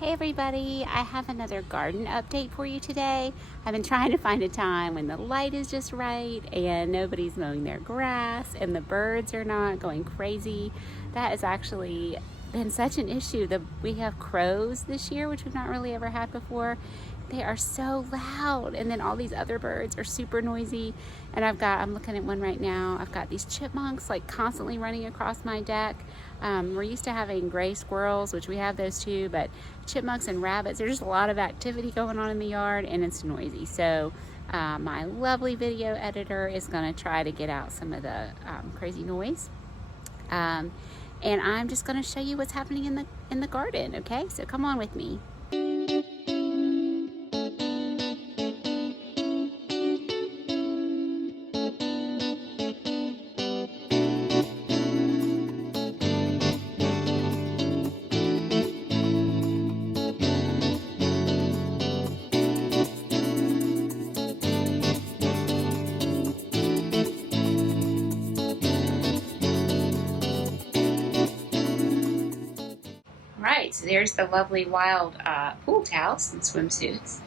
Hey everybody, I have another garden update for you today. I've been trying to find a time when the light is just right and nobody's mowing their grass and the birds are not going crazy. That has actually been such an issue. We have crows this year, which we've not really ever had before. They are so loud, and then all these other birds are super noisy. And I'm looking at one right now. I've got these chipmunks like constantly running across my deck. We're used to having gray squirrels, which we have those too, but chipmunks and rabbits, there's just a lot of activity going on in the yard and it's noisy. So my lovely video editor is going to try to get out some of the crazy noise. And I'm just going to show you what's happening in the garden, okay? So come on with me. Alright, so there's the lovely wild pool towels and swimsuits.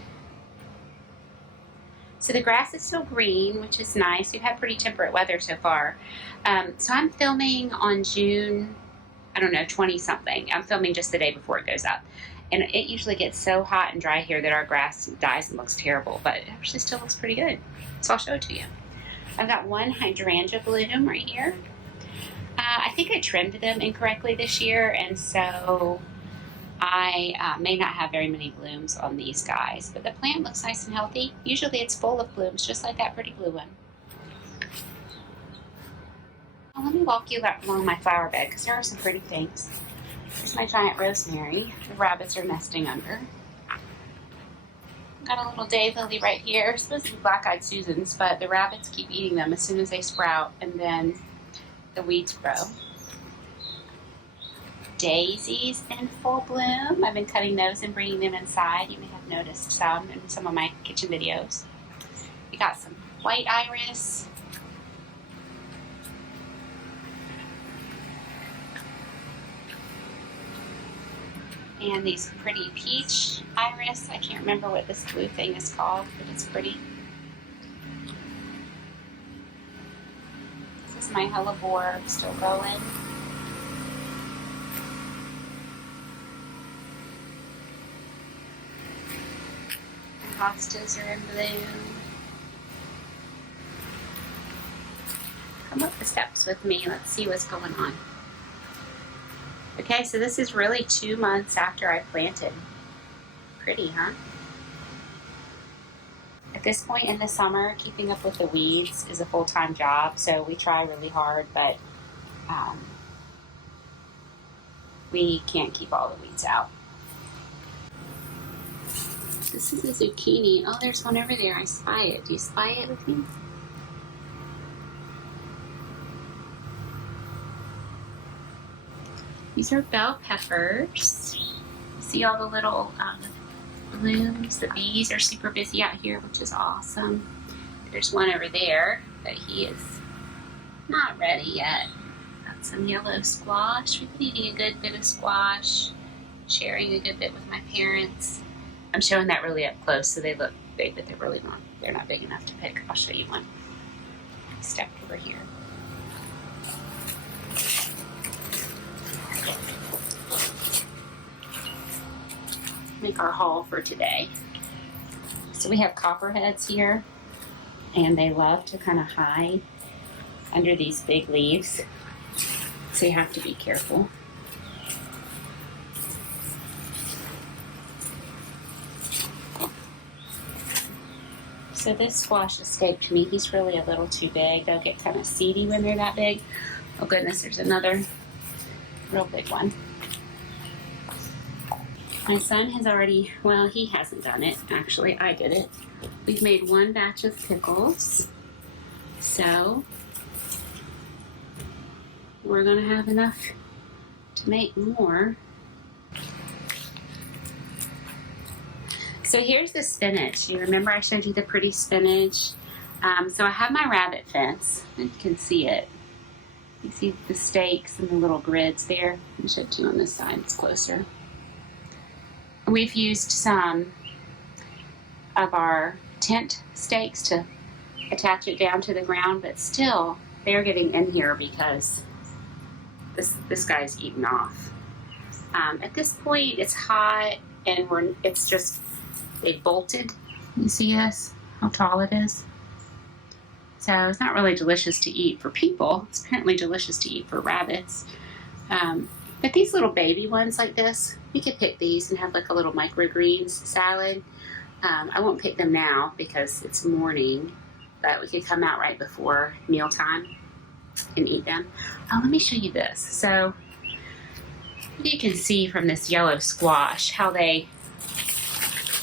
So the grass is still green, which is nice. We've had pretty temperate weather so far. So I'm filming on June, 20 something. I'm filming just the day before it goes up. And it usually gets so hot and dry here that our grass dies and looks terrible, but it actually still looks pretty good. So I'll show it to you. I've got one hydrangea bloom right here. I think I trimmed them incorrectly this year, and so I may not have very many blooms on these guys, but the plant looks nice and healthy. Usually it's full of blooms, just like that pretty blue one. Well, let me walk you along my flower bed, because there are some pretty things. Here's my giant rosemary. The rabbits are nesting under. Got a little daylily right here. It's supposed to be black-eyed Susans, but the rabbits keep eating them as soon as they sprout, and then the weeds grow. Daisies in full bloom. I've been cutting those and bringing them inside. You may have noticed some in some of my kitchen videos. We got some white iris. And these pretty peach iris. I can't remember what this blue thing is called, but it's pretty. This is my hellebore still going. Hostas are in bloom. Come up the steps with me. Let's see what's going on. Okay, so this is really 2 months after I planted. Pretty, huh? At this point in the summer, keeping up with the weeds is a full-time job, so we try really hard, but we can't keep all the weeds out. This is a zucchini. Oh, there's one over there. I spy it. Do you spy it with me? These are bell peppers. See all the little blooms? The bees are super busy out here, which is awesome. There's one over there, but he is not ready yet. Got some yellow squash. We've been eating a good bit of squash, sharing a good bit with my parents. I'm showing that really up close, so they look big, but they're really not. They're not big enough to pick. I'll show you one. Stepped over here. Make our haul for today. So we have copperheads here, and they love to kind of hide under these big leaves. So you have to be careful. So this squash escaped me. He's really a little too big. They'll get kind of seedy when they're that big. Oh goodness, there's another real big one. My son has already, well, he hasn't done it. Actually, I did it. We've made one batch of pickles. So we're gonna have enough to make more. So here's the spinach. You remember I showed you the pretty spinach? So I have my rabbit fence. You can see it. You see the stakes and the little grids there. Let me show it to you on this side. It's closer. And We've used some of our tent stakes to attach it down to the ground, but still they're getting in here because this guy's eaten off. At this point, it's hot and they bolted. You see this? How tall it is? So it's not really delicious to eat for people. It's apparently delicious to eat for rabbits. But these little baby ones like this, you could pick these and have like a little microgreens salad. I won't pick them now because it's morning, but we could come out right before mealtime and eat them. Oh, let me show you this. So you can see from this yellow squash how they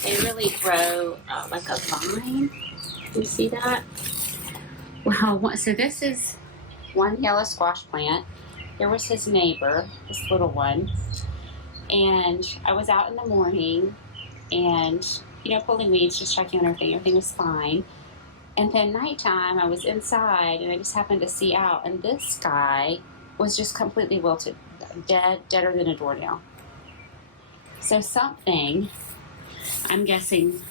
really grow like a vine. You see that? Well, so this is one yellow squash plant. There was his neighbor, this little one, and I was out in the morning and, pulling weeds, just checking on everything was fine. And then nighttime, I was inside and I just happened to see out, and this guy was just completely wilted, deader than a doornail. So something, I'm guessing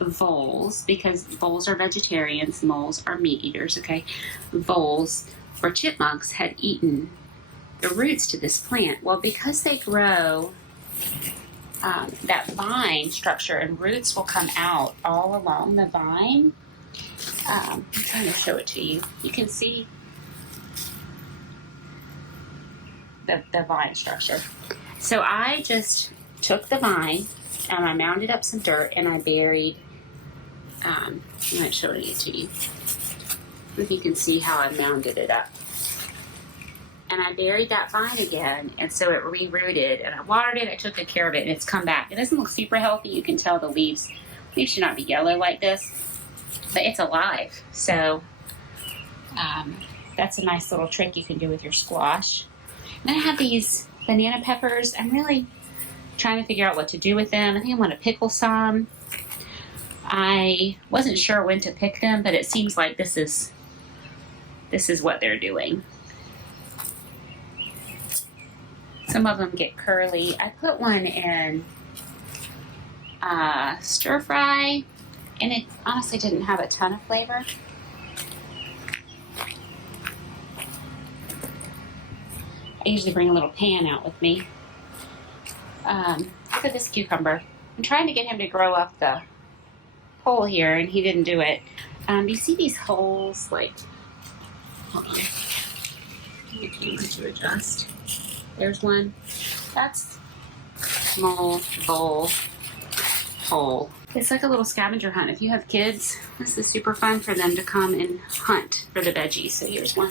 voles, because voles are vegetarians, moles are meat eaters, okay? Voles or chipmunks had eaten the roots to this plant. Well, because they grow that vine structure and roots will come out all along the vine. I'm trying to show it to you. You can see the vine structure. So I just took the vine and I mounded up some dirt and I buried, I'm not showing it to you, if you can see how I mounded it up. And I buried that vine again, and so it re-rooted, and I watered it, I took good care of it, and it's come back. It doesn't look super healthy. You can tell the leaves should not be yellow like this, but it's alive. So that's a nice little trick you can do with your squash. And then I have these banana peppers. I'm really trying to figure out what to do with them. I think I'm going to pickle some. I wasn't sure when to pick them, but it seems like this is what they're doing. Some of them get curly. I put one in stir fry, and it honestly didn't have a ton of flavor. I usually bring a little pan out with me. Look at this cucumber. I'm trying to get him to grow up the hole here, and he didn't do it. You see these holes, like, hold on. I'm going to adjust. There's one. That's small vole hole. It's like a little scavenger hunt. If you have kids, this is super fun for them to come and hunt for the veggies. So here's one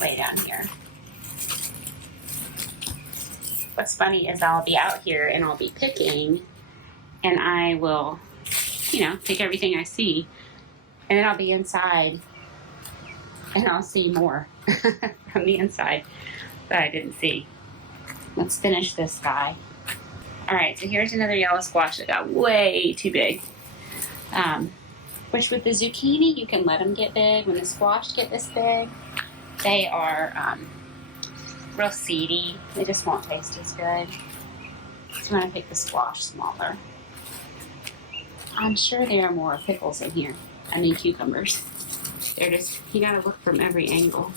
way down here. What's funny is I'll be out here and I'll be picking, and I will, pick everything I see, and then I'll be inside and I'll see more from the inside that I didn't see. Let's finish this guy. All right, so here's another yellow squash that got way too big. Which with the zucchini, you can let them get big. When the squash get this big, they are real seedy. They just won't taste as good. So I'm going to pick the squash smaller. I'm sure there are more pickles in here. I mean cucumbers. They're just, you got to look from every angle.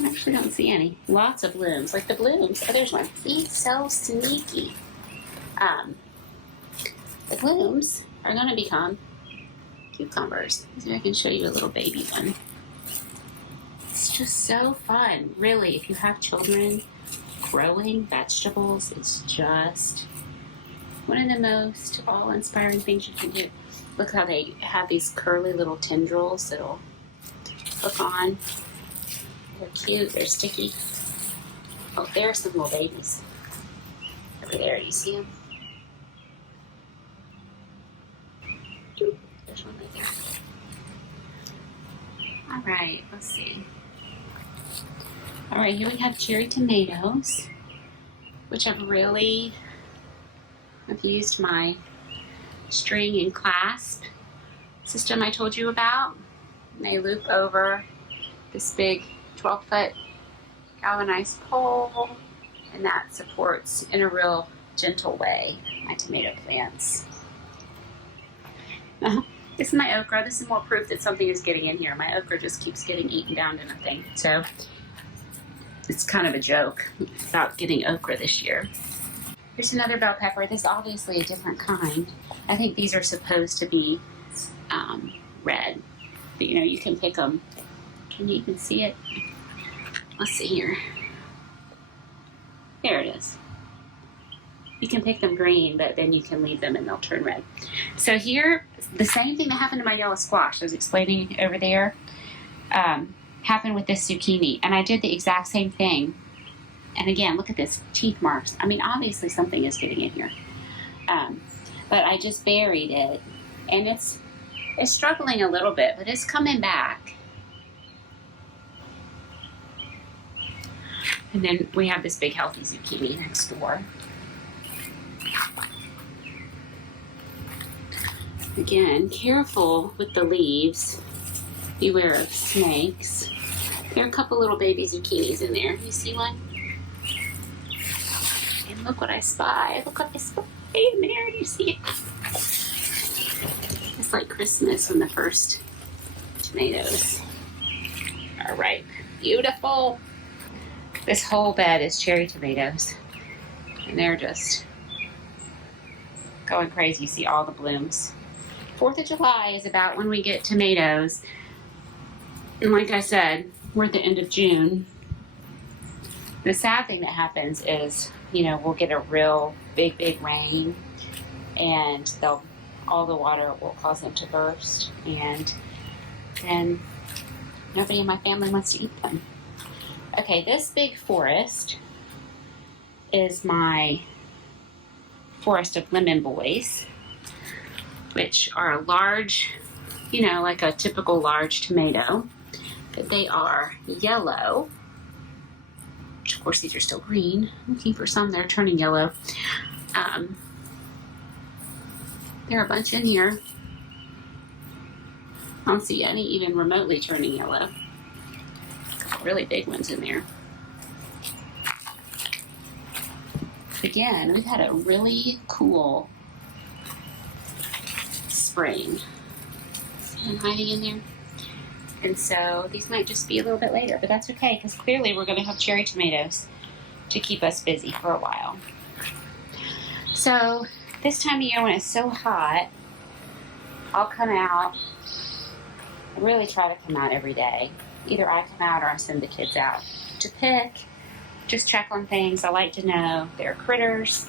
I actually don't see any. Lots of blooms. Like the blooms. Oh, there's one. See? So sneaky. The blooms are going to become cucumbers. So I can show you a little baby one. It's just so fun. Really, if you have children, growing vegetables is just one of the most awe-inspiring things you can do. Look how they have these curly little tendrils that'll hook on. They're cute. They're sticky. Oh, there are some little babies. Over there. You see them? There's one right there. All right. Let's see. All right. Here we have cherry tomatoes, which I've used my string and clasp system I told you about. And they loop over this big 12-foot galvanized pole, and that supports in a real gentle way my tomato plants. This is my okra. This is more proof that something is getting in here. My okra just keeps getting eaten down to nothing. So it's kind of a joke about getting okra this year. Here's another bell pepper. This is obviously a different kind. I think these are supposed to be red, but you know, you can pick them. Can you even see it? Let's see here. There it is. You can pick them green, but then you can leave them and they'll turn red. So here, the same thing that happened to my yellow squash I was explaining over there happened with this zucchini. And I did the exact same thing. And again, look at this, teeth marks. I mean, obviously something is getting in here. But I just buried it. And it's struggling a little bit, but it's coming back. And then we have this big healthy zucchini next door. Again, careful with the leaves. Beware of snakes. There are a couple little baby zucchinis in there. You see one? And look what I spy. Look what I spy in there. You see it? It's like Christmas when the first tomatoes are ripe. Beautiful. This whole bed is cherry tomatoes. And they're just going crazy. You see all the blooms. 4th of July is about when we get tomatoes. And like I said, we're at the end of June. The sad thing that happens is, you know, we'll get a real big rain and all the water will cause them to burst, and then nobody in my family wants to eat them. Okay, this big forest is my forest of lemon boys, which are a large, you know, like a typical large tomato, but they are yellow, which of course these are still green. I'm looking for some that are turning yellow. There are a bunch in here. I don't see any even remotely turning yellow. Really big ones in there. Again, we've had a really cool spring. See them hiding in there? And so these might just be a little bit later, but that's okay, because clearly we're going to have cherry tomatoes to keep us busy for a while. So this time of year when it's so hot, I'll come out. I really try to come out every day. Either I come out or I send the kids out to pick, just check on things. I like to know there are critters.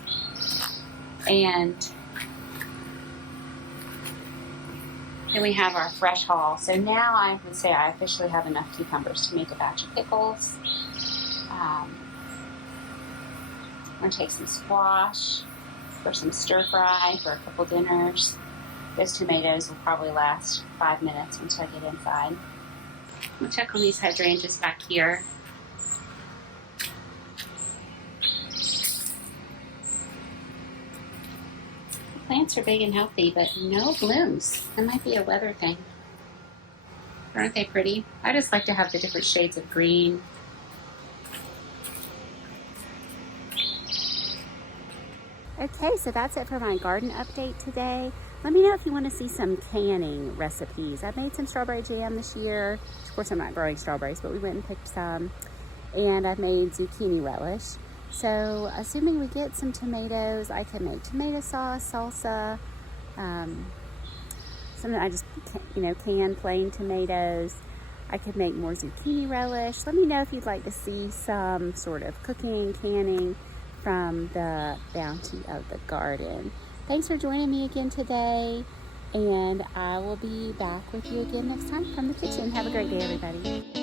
And then we have our fresh haul. So now I would say I officially have enough cucumbers to make a batch of pickles. I'm going to take some squash for some stir fry for a couple dinners. Those tomatoes will probably last 5 minutes until I get inside. We'll check on these hydrangeas back here. The plants are big and healthy, but no blooms. That might be a weather thing. Aren't they pretty? I just like to have the different shades of green. Okay, so that's it for my garden update today. Let me know if you want to see some canning recipes. I made some strawberry jam this year. Of course, I'm not growing strawberries, but we went and picked some. And I've made zucchini relish. So, assuming we get some tomatoes, I can make tomato sauce, salsa. Something I just, can plain tomatoes. I could make more zucchini relish. Let me know if you'd like to see some sort of cooking, canning from the bounty of the garden. Thanks for joining me again today, and I will be back with you again next time from the kitchen. Have a great day, everybody.